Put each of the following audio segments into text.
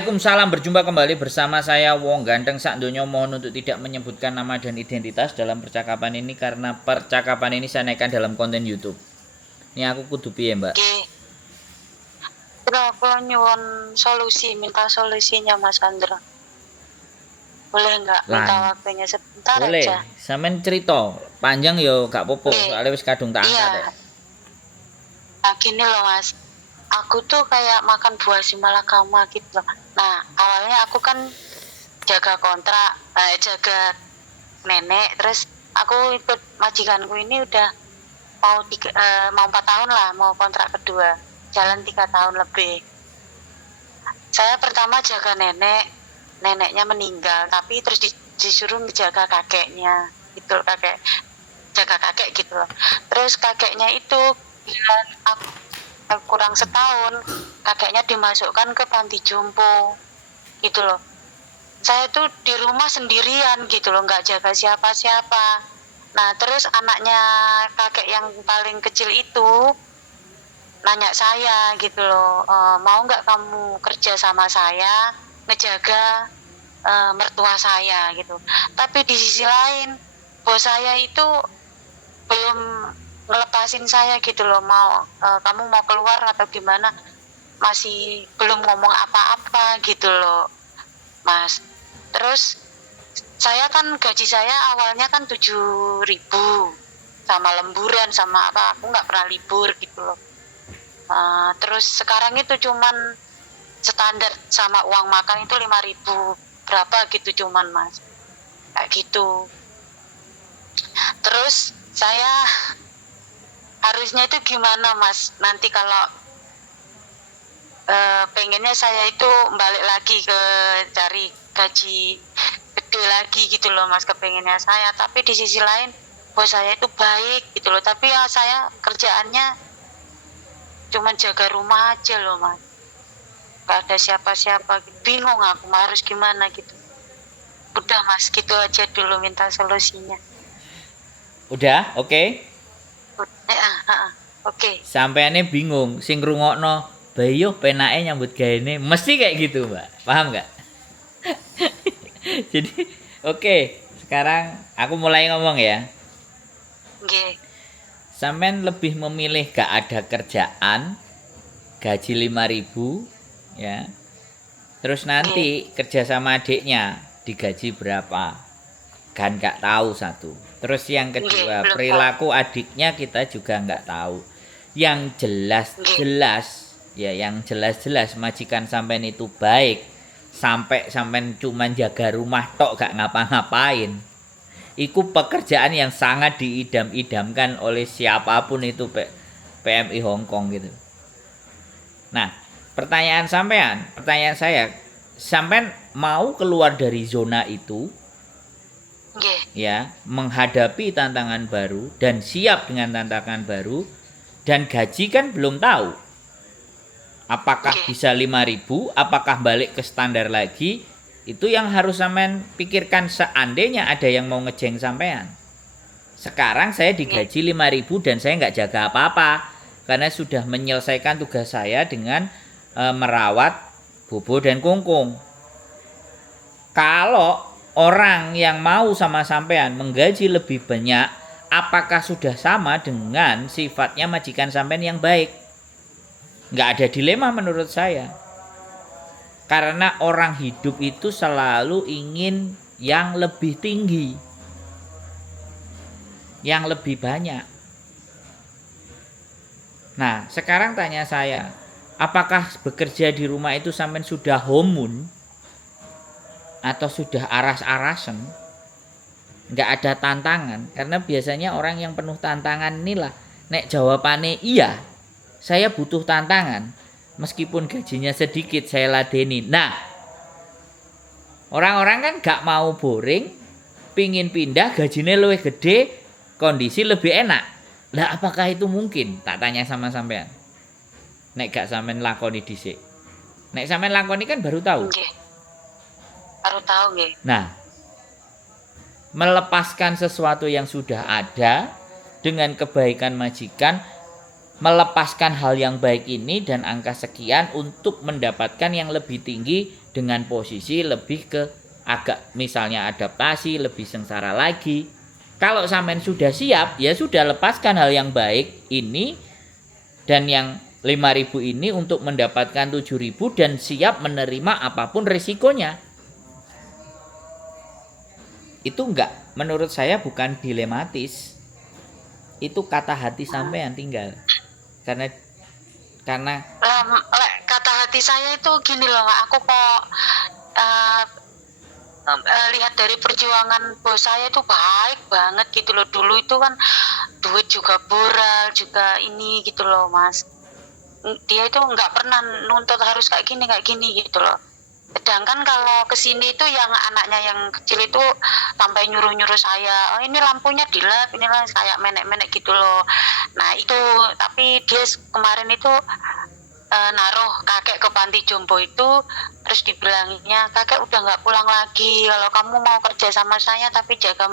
Waalaikumsalam, berjumpa kembali bersama saya Wong Ganteng sak donya. Mohon untuk tidak menyebutkan nama dan identitas dalam percakapan ini karena percakapan ini saya naikkan dalam konten YouTube. Ini aku kudu piye, Mbak? Oke. Aku nyuwun solusi, minta solusinya Mas Andra. Boleh nggak minta waktunya sebentar Boleh. aja? Sampeyan cerita, panjang yo gak apa-apa, soalnya wis kadung tak angkat ya. Nah, gini loh Mas. Aku tuh kayak makan buah si malakama gitu loh. Nah, awalnya aku kan jaga kontrak, jaga nenek, terus aku ikut majikanku ini udah mau 4 tahun lah, mau kontrak kedua, jalan 3 tahun lebih. Saya pertama jaga neneknya meninggal, tapi terus disuruh menjaga kakeknya, gitu loh, jaga kakek gitu loh. Terus kakeknya itu aku kurang setahun, kakeknya dimasukkan ke panti jompo, gitu loh. Saya tuh di rumah sendirian gitu loh, nggak jaga siapa-siapa. Nah terus anaknya kakek yang paling kecil itu nanya saya gitu loh, mau nggak kamu kerja sama saya ngejaga mertua saya gitu. Tapi di sisi lain bos saya itu belum ngelepasin saya gitu loh, kamu mau keluar atau gimana, masih belum ngomong apa-apa gitu loh Mas. Terus saya kan gaji saya awalnya kan 7.000 sama lemburan sama apa, aku nggak pernah libur gitu loh. Terus sekarang itu cuman standar sama uang makan itu 5.000 berapa gitu cuman Mas, kayak gitu. Terus saya harusnya itu gimana Mas nanti kalau pengennya saya itu balik lagi ke cari gaji gede lagi gitu loh Mas, kepengennya saya. Tapi di sisi lain bos saya itu baik gitu loh, tapi ya saya kerjaannya cuman jaga rumah aja loh Mas, gak ada siapa-siapa gitu. Bingung aku harus gimana gitu. Udah Mas, gitu aja dulu minta solusinya. Udah, oke? Oke. Sampeyane bingung, sing ngrungokno, "Bayo penake nyambut gaene." Mesti kayak gitu, Mbak. Paham nggak? Jadi, oke, sekarang aku mulai ngomong ya. Nggih. Sampean lebih memilih gak ada kerjaan, gaji 5.000 ya. Terus nanti kerja sama adiknya digaji berapa? Kan gak tahu satu. Terus yang kedua, perilaku adiknya kita juga nggak tahu. Yang jelas-jelas ya, yang jelas-jelas majikan sampean itu baik sampai sampean cuman jaga rumah tok gak ngapa-ngapain. Iku pekerjaan yang sangat diidam-idamkan oleh siapapun itu PMI Hong Kong gitu. Nah, pertanyaan saya, sampean mau keluar dari zona itu? Ya, menghadapi tantangan baru dan siap dengan tantangan baru, dan gaji kan belum tahu. Apakah bisa 5.000, apakah balik ke standar lagi? Itu yang harus sampean pikirkan seandainya ada yang mau ngejeng sampean. Sekarang saya digaji 5.000 dan saya nggak jaga apa-apa karena sudah menyelesaikan tugas saya dengan merawat Bobo dan Kungkung. Kalau orang yang mau sama sampean menggaji lebih banyak, apakah sudah sama dengan sifatnya majikan sampean yang baik? Nggak ada dilema menurut saya. Karena orang hidup itu selalu ingin yang lebih tinggi, yang lebih banyak. Nah, sekarang tanya saya, apakah bekerja di rumah itu sampean sudah homun? Atau sudah aras-arasan? Nggak ada tantangan? Karena biasanya orang yang penuh tantangan inilah, nek jawabannya iya, saya butuh tantangan. Meskipun gajinya sedikit saya ladeni. Nah, orang-orang kan gak mau boring, pingin pindah gajinya lebih gede, kondisi lebih enak. Lah apakah itu mungkin? Tak tanya sama sampean. Nek gak sampean lakoni dhisik. Nek sampean lakoni kan baru tahu. Baru tahu nggih. Nah, melepaskan sesuatu yang sudah ada dengan kebaikan majikan, melepaskan hal yang baik ini dan angka sekian untuk mendapatkan yang lebih tinggi dengan posisi lebih ke agak misalnya adaptasi, lebih sengsara lagi. Kalau sampean sudah siap, ya sudah lepaskan hal yang baik ini dan yang 5.000 ini untuk mendapatkan 7.000 dan siap menerima apapun resikonya. Itu enggak, menurut saya bukan dilematis. Itu kata hati sampean tinggal. Karena Kata hati saya itu gini loh, Mak. Aku kok lihat dari perjuangan bos saya itu baik banget gitu loh. Dulu itu kan duit juga moral juga ini gitu loh, Mas. Dia itu nggak pernah nuntut harus kayak gini gitu loh. Sedangkan kalau kesini itu yang anaknya yang kecil itu sampai nyuruh saya, oh ini lampunya dilap, ini lah kayak menek-menek gitu loh. Nah itu, tapi dia kemarin itu naruh kakek ke panti jompo itu, terus dibilanginnya kakek udah nggak pulang lagi, kalau kamu mau kerja sama saya tapi jaga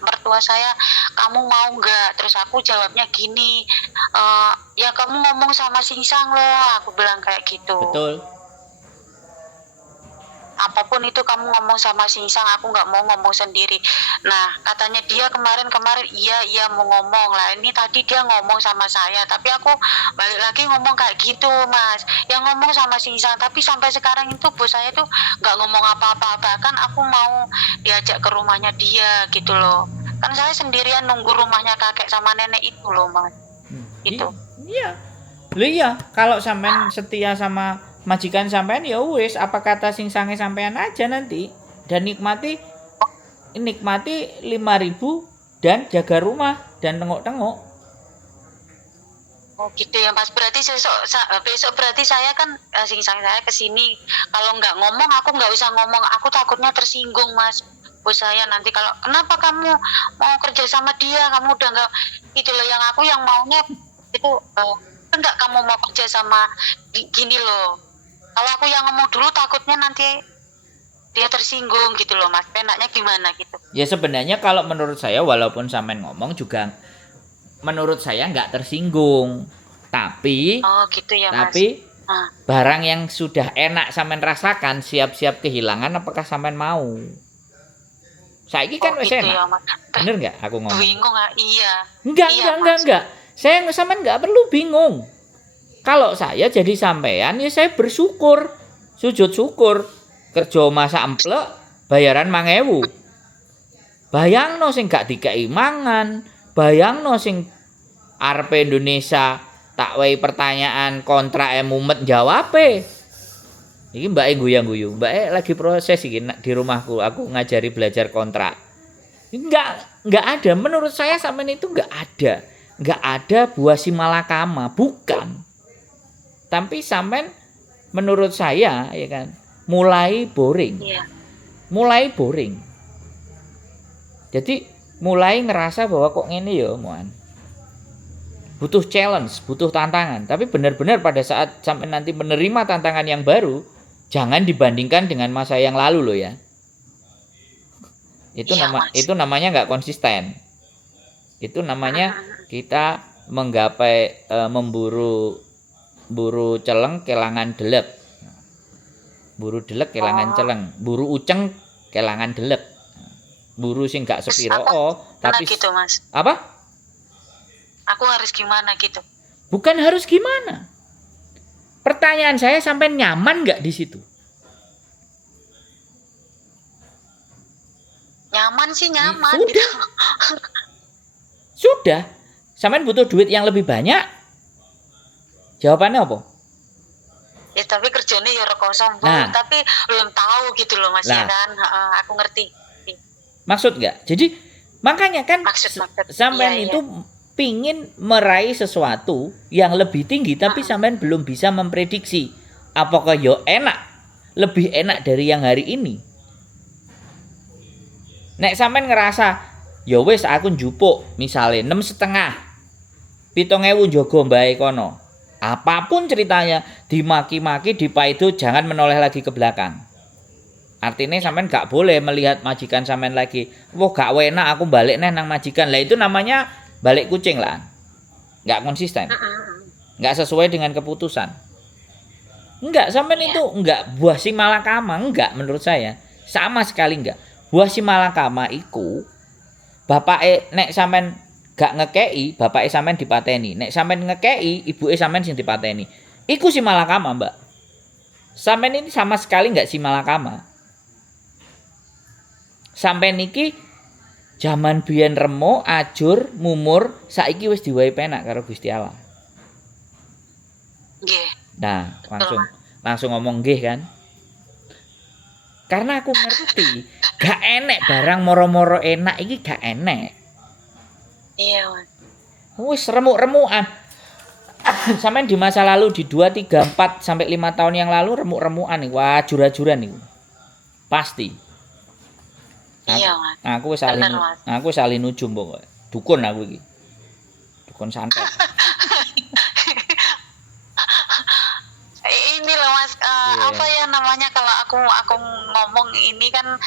mertua saya, kamu mau nggak? Terus aku jawabnya gini, ya kamu ngomong sama Singsang loh, aku bilang kayak gitu. betul. Apapun itu kamu ngomong sama Singsang, aku nggak mau ngomong sendiri. Nah katanya dia kemarin iya mau ngomong lah, ini tadi dia ngomong sama saya tapi aku balik lagi ngomong kayak gitu, Mas, yang ngomong sama Singsang. Tapi sampai sekarang itu bos saya tuh nggak ngomong apa-apa, bahkan aku mau diajak ke rumahnya dia gitu loh. Kan saya sendirian nunggu rumahnya kakek sama nenek itu loh, Mas. Gitu. Iya. Iya, kalau sampean setia sama majikan sampean ya wis, apa kata Singsange sampean aja nanti dan nikmati 5.000 dan jaga rumah dan tengok-tengok. Oh gitu ya, Mas. Berarti besok berarti saya kan Singsang saya kesini, kalau nggak ngomong aku nggak usah ngomong, aku takutnya tersinggung, Mas. Bos saya nanti kalau kenapa kamu mau kerja sama dia, kamu udah nggak gitu loh. Yang aku yang maunya itu enggak, kamu mau kerja sama gini loh. Kalau aku yang ngomong dulu takutnya nanti dia tersinggung gitu loh, Mas. Enaknya gimana gitu? Ya sebenarnya kalau menurut saya walaupun sampean ngomong juga menurut saya nggak tersinggung. Tapi Oh gitu ya, Mas. tapi barang yang sudah enak sampean rasakan siap-siap kehilangan, apakah sampean mau? Saiki kan wis gitu enak. ya, Mas. Bener nggak aku ngomong? Bingung ah, iya. Enggak. Saya sampean nggak perlu bingung. Kalau saya jadi sampean ya saya bersyukur, sujud syukur. Kerja masa emplek bayaran 5.000. Bayangno sing gak dikei mangan, bayangno sing arepe Indonesia tak wehi pertanyaan kontrak mumet jawabe. Iki mbake guyang-guyu. Mbake lagi proses iki di rumahku, aku ngajari belajar kontrak. Enggak ada. Menurut saya sampean itu enggak ada. Enggak ada buah si malakama, bukan. Tapi sampean menurut saya ya kan mulai boring. Iya. Mulai boring. Jadi mulai ngerasa bahwa kok ngene ya, Moan. Butuh challenge, butuh tantangan. Tapi benar-benar pada saat sampai nanti menerima tantangan yang baru, jangan dibandingkan dengan masa yang lalu loh ya. Itu namanya nggak konsisten. Itu namanya kita menggapai memburu celeng kelangan delep. Buru delek kelangan celeng, buru uceng kelangan delep. Buru sing gak sepiro tapi gitu, Mas. Apa? Aku harus gimana gitu? Bukan harus gimana. Pertanyaan saya sampai nyaman nggak di situ? Nyaman sih nyaman. Sudah. Gitu. Sudah. Sampai butuh duit yang lebih banyak? Jawabannya apa? Ya tapi kerjanya ya kosong, tapi belum tahu gitu loh, Mas, ya kan. Aku ngerti. Maksud nggak? Jadi makanya kan sampean itu pingin meraih sesuatu yang lebih tinggi, tapi sampean belum bisa memprediksi apakah yo enak, lebih enak dari yang hari ini. Nek sampean ngerasa yo wis aku njupuk misale 6,5 7.000 njogo mbae kono. Apapun ceritanya, dimaki-maki, dipaido, jangan menoleh lagi ke belakang. Artinya sampean gak boleh melihat majikan sampean lagi. Wah gak enak aku balik nang majikan. Lah itu namanya balik kucing lah. Gak konsisten. Gak sesuai dengan keputusan. Enggak, sampean Iya. itu enggak buah si malakama, enggak menurut saya. Sama sekali enggak. Buah si malakama iku bapake nek sampean gak ngekei, bapake sampean dipateni. Nek sampean ngekei, ibuke sampean sing dipateni. Iku si malakama, Mbak. Sampean ini sama sekali enggak si malakama. Sampean iki zaman biyen remo, ajur, mumur, saiki wis diwahi penak karo Gusti Allah. Nggih. Nah, Betul, langsung ngomong nggih kan. Karena aku ngerti, gak enek barang moro-moro enak iki gak enek. Iya, Mas. Wis remuk-remukan. Sampeyan di masa lalu di 2 3 4 sampai 5 tahun yang lalu remuk-remukan nih, wah jura-juran niku. Pasti. Iya, Mas. Aku wis Bener, Mas. salin ujung pokoke. Dukun aku iki. Dukun santet. Ini loh Mas, Iya. apa ya namanya kalau aku ngomong ini kan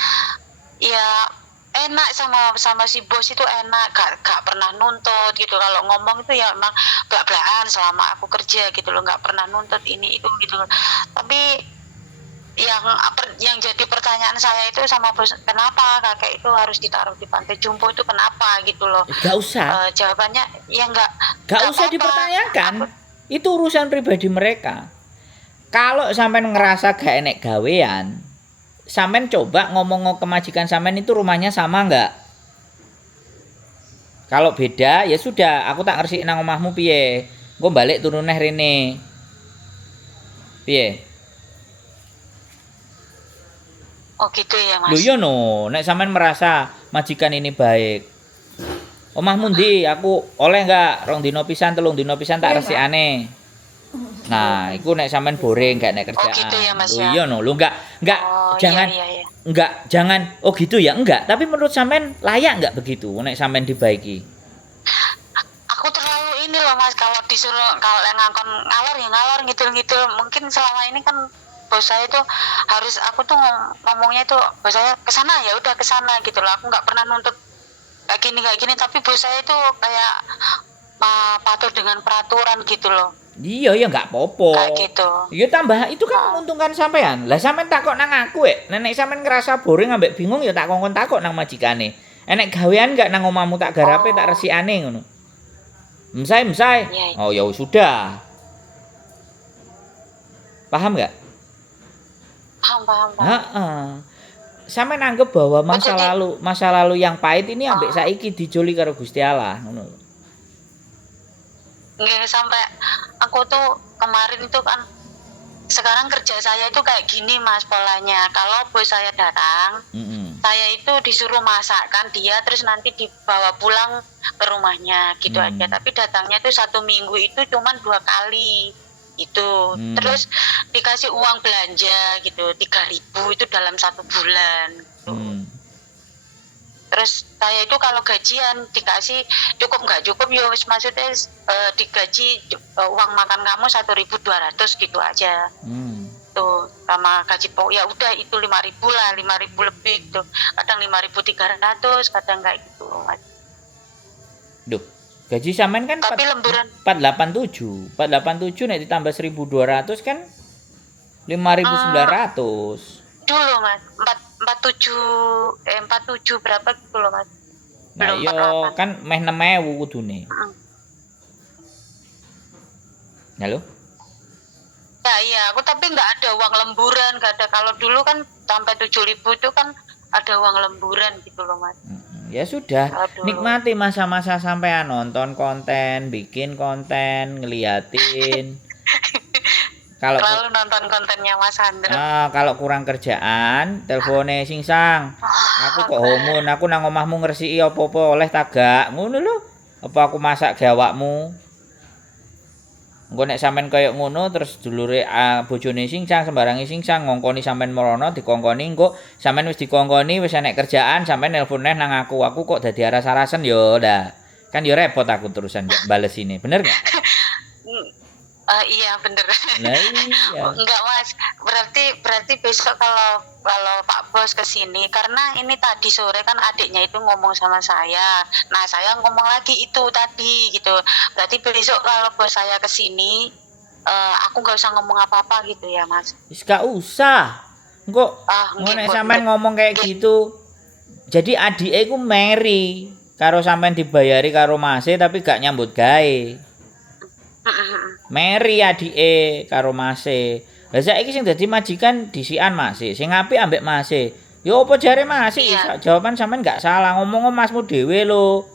ya enak sama si bos itu enak, gak pernah nuntut gitu. Kalau ngomong itu ya emang belak-belakan selama aku kerja gitu loh, gak pernah nuntut ini itu gitu loh. Tapi yang jadi pertanyaan saya itu sama bos, kenapa kakek itu harus ditaruh di pantai jompo itu kenapa gitu loh. Gak usah. Jawabannya ya Gak usah apa-apa. dipertanyakan. Itu urusan pribadi mereka. Kalau sampean ngerasa gak enek gawean, sampean coba ngomong ke majikan sampean itu rumahnya sama enggak? Kalau beda ya sudah, aku tak ngerti nang omahmu piye. Engko balik turun neh rene. Piye? Oh gitu ya Mas. Lho iya no, nek sampean merasa majikan ini baik. Omahmu ndi? Aku oleh enggak rong dino pisan, telung dino pisan tak resikane. Nah, iku nek sampean boring gak nek kerjaan. Oh gitu ya Mas Lho ya. iya no, lho enggak Oh, jangan iya. enggak jangan oh gitu ya enggak, tapi menurut sampean layak enggak begitu nek sampean dibaiki? Aku terlalu ini loh Mas, kalau disuruh kalau yang ngangkon ngalor ya ngalor ngidul-ngidul. Mungkin selama ini kan bos saya itu harus aku tuh ngomongnya itu bos saya kesana ya udah kesana gitu loh. Aku nggak pernah nuntut kayak gini tapi bos saya itu kayak patuh dengan peraturan gitu loh. Iya ya enggak apa-apa. Kayak gitu. Ya tambah itu kan menguntungkan sampean. Lah sampean takok nang aku nek sampean ngerasa boring ambek bingung ya tak kongkon takok nang majikane. Enek gawean enggak nang omahmu tak garape tak resikane ngono. Msai. Iya. Oh ya sudah. Paham enggak? Paham. Heeh. Sampeyan anggap bahwa masa lalu yang pahit ini ambek saiki dijoli karo Gusti Allah, ngono. Nggak sampai aku tuh kemarin itu kan sekarang kerja saya itu kayak gini Mas polanya. Kalau bos saya datang, saya itu disuruh masakkan dia terus nanti dibawa pulang ke rumahnya gitu aja. Tapi datangnya tuh 1 minggu itu cuman 2 kali itu. Terus dikasih uang belanja gitu 3.000 itu dalam 1 bulan gitu. Terus saya itu kalau gajian dikasih cukup nggak cukup ya wis maksudnya digaji uang makan kamu 1.200 gitu aja. Tuh sama gaji pokok ya udah itu 5.000 lah, 5.000 lebih gitu. Kadang 5.300, kadang nggak gitu. Duh, gaji sampean kan tapi lemburan 487 nek ditambah 1.200 kan 5.900. Dulu Mas 47 berapa gitu loh Mas. Nah Belum iya 48. kan meh 6.000 kudune. Halo? Ya iya, aku tapi nggak ada uang lemburan, nggak ada. Kalau dulu kan sampai 7.000 itu kan ada uang lemburan gitu loh Mas. Ya sudah, Aduh. nikmati masa-masa sampean nonton konten, bikin konten, ngeliatin. Terlalu nonton kontennya Mas Andro. Kalau kurang kerjaan, telpone singsang. Aku kok homun, aku nang omahmu ngresiki apa-apa oleh tagak. Ngono lho. Apa aku masak ge awakmu? Engko nek sampean kaya ngono terus dulure bojone singsang sembarange singsang ngongkoni sampean merono dikongkoni engko sampean wis dikongkoni wis enek kerjaan sampean nelpon neh nang aku kok dadi aras-arasen yo ndak. Kan yo repot aku terusan bales ini. Bener enggak? Iya bener. Nah, iya. Enggak Mas, berarti besok kalau Pak Bos kesini karena ini tadi sore kan adiknya itu ngomong sama saya. Nah saya ngomong lagi itu tadi gitu. Berarti besok kalau bos saya kesini aku nggak usah ngomong apa-apa gitu ya Mas. Wis gak usah. Engko Nggih, nek Mbak. sampean ngomong kayak gitu, jadi adike iku meri karo sampean dibayari karo Mase tapi gak nyambut gawe. Meri adike karo Mase. Lah saiki sing dadi majikan disikan Mase, sing apik ambek Mase. Ya apa jare Mase? Iya. Jawaban sampean gak salah, ngomong Masmu dhewe lho.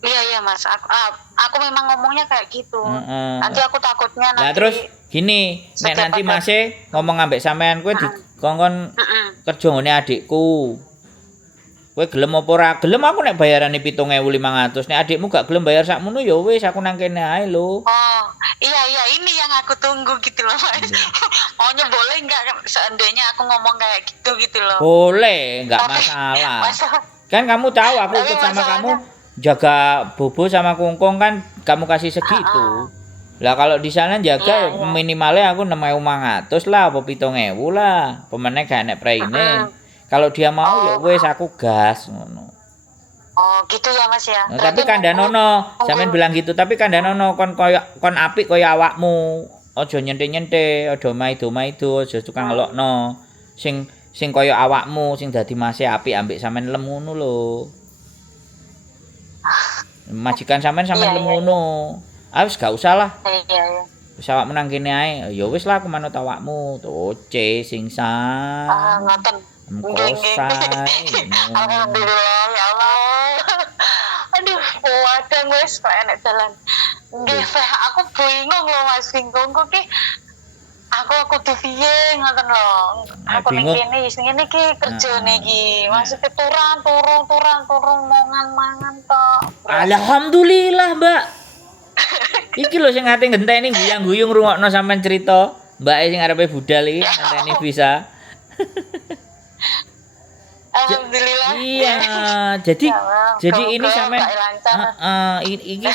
Iya iya Mas, aku memang ngomongnya kayak gitu. Heeh. Nanti aku takutnya Lah nanti terus gini, nek setiap nanti ada. Mase ngomong ambek sampean kowe dikongkon Heeh. kerja ngene adikku. Kowe gelem apa ora? Gelem aku nek bayarane 7.500. Nek adikmu gak gelem bayar sakmono ya wis aku nang kene ae lho. Oh, iya iya ini yang aku tunggu gitu loh Mas. Maunya boleh nggak seandainya aku ngomong kayak gitu loh. Boleh, nggak Tapi masalah. masalah, Kan kamu tahu aku tapi ikut sama kamu masalahnya, jaga Bobo sama Kungkung kan kamu kasih segitu. Lah kalau di sana jaga iya iya. minimalnya aku 6.500 lah apa 7.000 lah. Pemenang gak enek praine. Kalau dia mau ya wis aku gas ngono. Oh gitu ya Mas ya. Nah, Berarti tapi kandhanono, sampean nunggu. bilang gitu, tapi kandhanono kon apik kaya awakmu. Aja nyentik-nyentik, aja maido-maido, aja tukang ngelokno. Sing kaya awakmu sing dadi mase apik ambek sampean lem ngono lho. Majikan sampean Iya lem iya ngono. Ah wis gak usah lah. iya iya. Wis awakmu nang kene ae. Ya wis lah aku manut awakmu. Toce singsan. Ngoten. Mengkosai. Alhamdulillah ya Allah. Aduh, wadang wis kok enek dalan. Nggih, aku bingung loh Mas, bingung kok ki. Aku kudu piye ngoten lho. Aku ning Bingung. kene sing ngene iki kerjane iki. Maksudnya turun mangan tok. Alhamdulillah, Mbak. Iki lho sing ate ngenteni guyang-guyung rungokno sampean cerita. Mbake sing arepe budal iki ngenteni bisa. Alhamdulillah. Iya, jadi Ya Allah, jadi ini semoga sampean Pak lancar. iki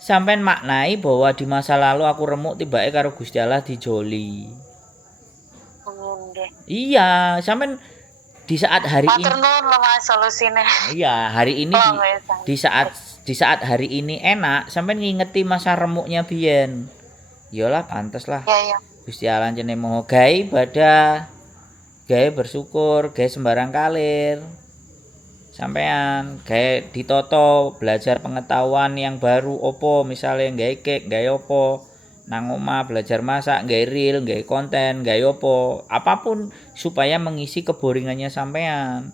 sampean maknai bahwa di masa lalu aku remuk tibake karo Gusti Allah dijoli. Nggih. Iya, sampean di saat hari ini Matur nuwun lho Mas solusine. iya, hari ini Oh, wes. di saat hari ini enak, sampean ngingeti masa remuknya biyen. Iyalah pantes lah. Iya iya. Gusti Allah jenenge moho gawe ibadah, gawe bersyukur, gawe sembarang kalir. Sampean gawe ditoto, belajar pengetahuan yang baru opo, misalnya gawe cake, gawe opo, nang omah belajar masak, gawe reel, gawe konten, gawe opo, apapun supaya mengisi keboringannya sampean.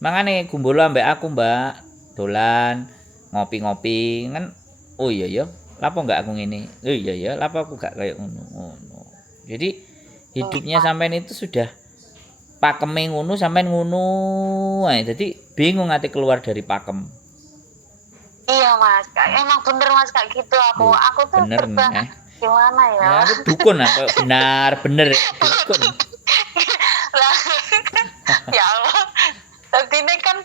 Mangane gumbolo ambek aku, Mbak, dolan ngopi-ngopi kan. Oh iya ya, lapo enggak aku ngene? Oh iya ya, lapo aku gak kayak ngono. Jadi hidupnya sampean itu sudah pakeme ngono sampean ngono ae. Dadi bingung ate keluar dari pakem. Iya Mas, emang bener Mas kayak gitu aku. Loh, Aku tuh bener serba nih. gimana ya? Ya aku dukun aku bener dukun. Lah, ya Allah. Tapi ini kan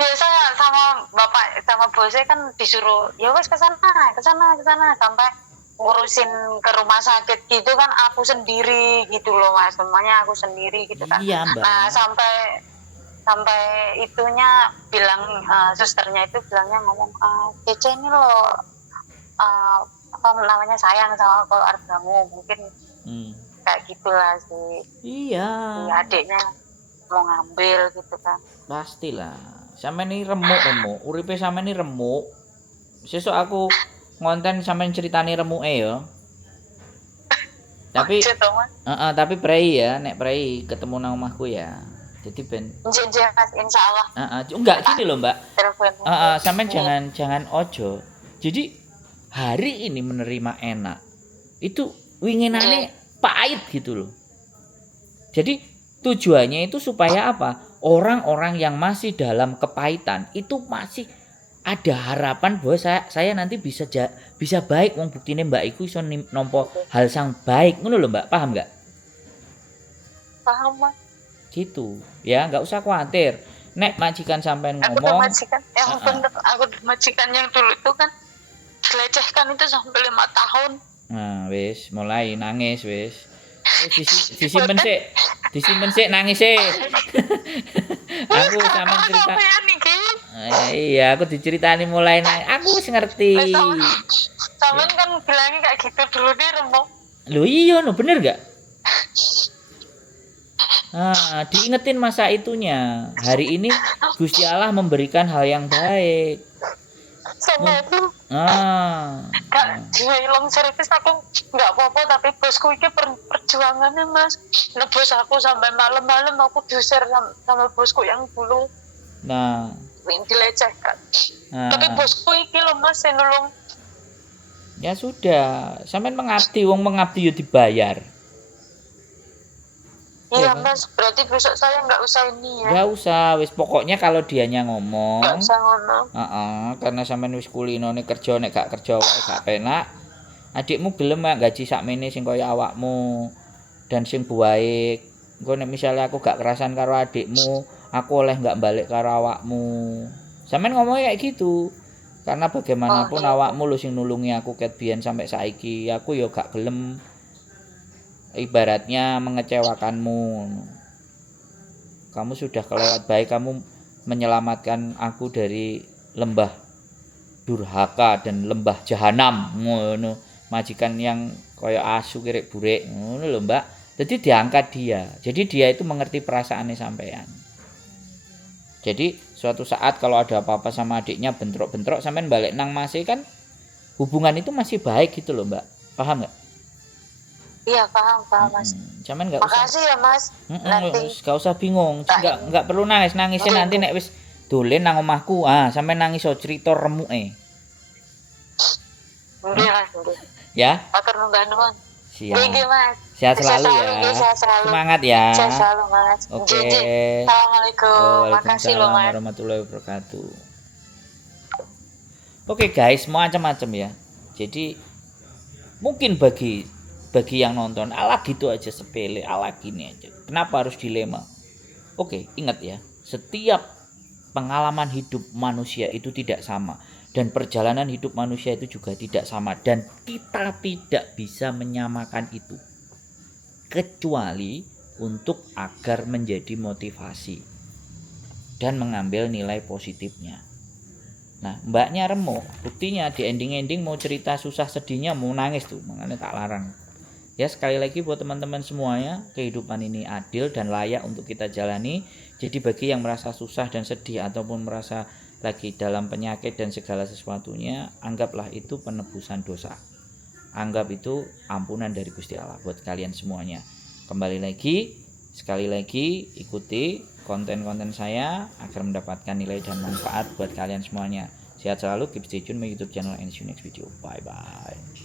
biasa sama bapak sama bosnya kan disuruh ya wes ke sana sampai ngurusin ke rumah sakit gitu kan aku sendiri gitu loh Mas, semuanya aku sendiri gitu kan. Iya, Mbak. Nah, sampai itunya bilang susternya itu bilangnya ngomong Cece ini loh apa namanya sayang sama keluargamu mungkin kayak gitulah sih. Iya. Si adiknya mau ngambil gitu kan. Pastilah. Sampeyan ini remuk. Uripe sampeyan ini remuk. Sesuk aku ngonten sampeyan ceritani remuke ya. Tapi tapi prei ya, nek prei ketemu nang omahku ya. Jadi ben Mas, insyaallah. Enggak gini loh, Mbak. Telepon. Sampeyan jangan ojo. Jadi hari ini menerima enak. Itu winginane pahit gitu loh. Jadi tujuannya itu supaya apa? Orang-orang yang masih dalam kepahitan itu masih ada harapan bahwa saya nanti bisa baik. Wong buktine Mbak iku iso nampa hal sang baik. Ngono lho, Mbak. Paham enggak? Paham, Mas. Gitu. Ya, enggak usah khawatir. Nek majikan sampean Aku ngomong, majikan yang bener, aku majikan yang dulu itu kan dilecehkan itu sampai 5 tahun. Nah, wis mulai nangis wis. Disimpen sik nangis sik. Aku sama cerita. Iya, Iya, aku diceritani mulai nangis. Aku wis ngerti. Sampean kan bilangnya kayak gitu dulu deh remuk. Loh iya no bener gak? Diingetin masa itunya. Hari ini Gusti Allah memberikan hal yang baik. Sama itu Ah, gak long service aku nggak apa-apa, tapi bosku ini perjuangannya mas. Nah bos aku sampai malam-malam aku diusir sama bosku yang dulu nah, yang dilecehkan. nah, Tapi bosku ini loh mas yang nolong. ya sudah. Sampean mengabdi, wong mengabdi yo dibayar. Iya Ya, mas, berarti besok saya nggak usah ini ya. nggak usah, wis pokoknya kalau dianya Nggak ngomong, usah ngono. karena sampean wis kulinone kerja nek gak kerja wae gak penak. Adikmu gelem gak gaji sakmene sing kaya awakmu dan sing baik. Engko nek misale aku gak kerasan karo adikmu, aku oleh gak balik karo awakmu. Sampeyan ngomongnya kayak gitu. Karena bagaimanapun iya. awakmu lho sing nulungi aku ket biyen sampai saiki. Aku ya gak gelem ibaratnya mengecewakanmu. Kamu sudah kelewat baik, kamu menyelamatkan aku dari lembah durhaka dan lembah jahanam ngono. Majikan yang kaya asu kirek burek ngono lho Mbak. Jadi diangkat dia. Jadi dia itu mengerti perasaannya sampean. Jadi suatu saat kalau ada apa-apa sama adiknya bentrok-bentrok sampean balik nang masih kan hubungan itu masih baik gitu loh Mbak. Paham nggak? Iya paham mas. Sampean nggak usah. Makasih ya mas. Nanti Gak usah bingung. Nggak perlu nangis. Nangisnya nanti nek wis dolen nang omahku. Sampean nangis so cerita remuke. Ya. Matur nuwun. Siap. Nggih mas. Sehat selalu ya. Sehat selalu. Semangat ya. Sehat selalu mas. Oke. Assalamualaikum. Makasih loh mas. Warahmatullahi wabarakatuh. Oke guys, macam-macam ya. Jadi mungkin bagi yang nonton ala gitu aja sepele, ala gini aja. Kenapa harus dilema? Oke, ingat ya. Setiap pengalaman hidup manusia itu tidak sama. Dan perjalanan hidup manusia itu juga tidak sama. Dan kita tidak bisa menyamakan itu. Kecuali untuk agar menjadi motivasi. Dan mengambil nilai positifnya. Nah mbaknya remuk. Buktinya di ending-ending mau cerita susah sedihnya mau nangis tuh. Makanya tak larang. Ya sekali lagi buat teman-teman semuanya, kehidupan ini adil dan layak untuk kita jalani. Jadi bagi yang merasa susah dan sedih ataupun merasa lagi dalam penyakit dan segala sesuatunya, anggaplah itu penebusan dosa. Anggap itu ampunan dari Gusti Allah buat kalian semuanya. Kembali lagi, sekali lagi ikuti konten-konten saya agar mendapatkan nilai dan manfaat buat kalian semuanya. Sehat selalu, keep stay tune my YouTube channel and see you next video. Bye bye.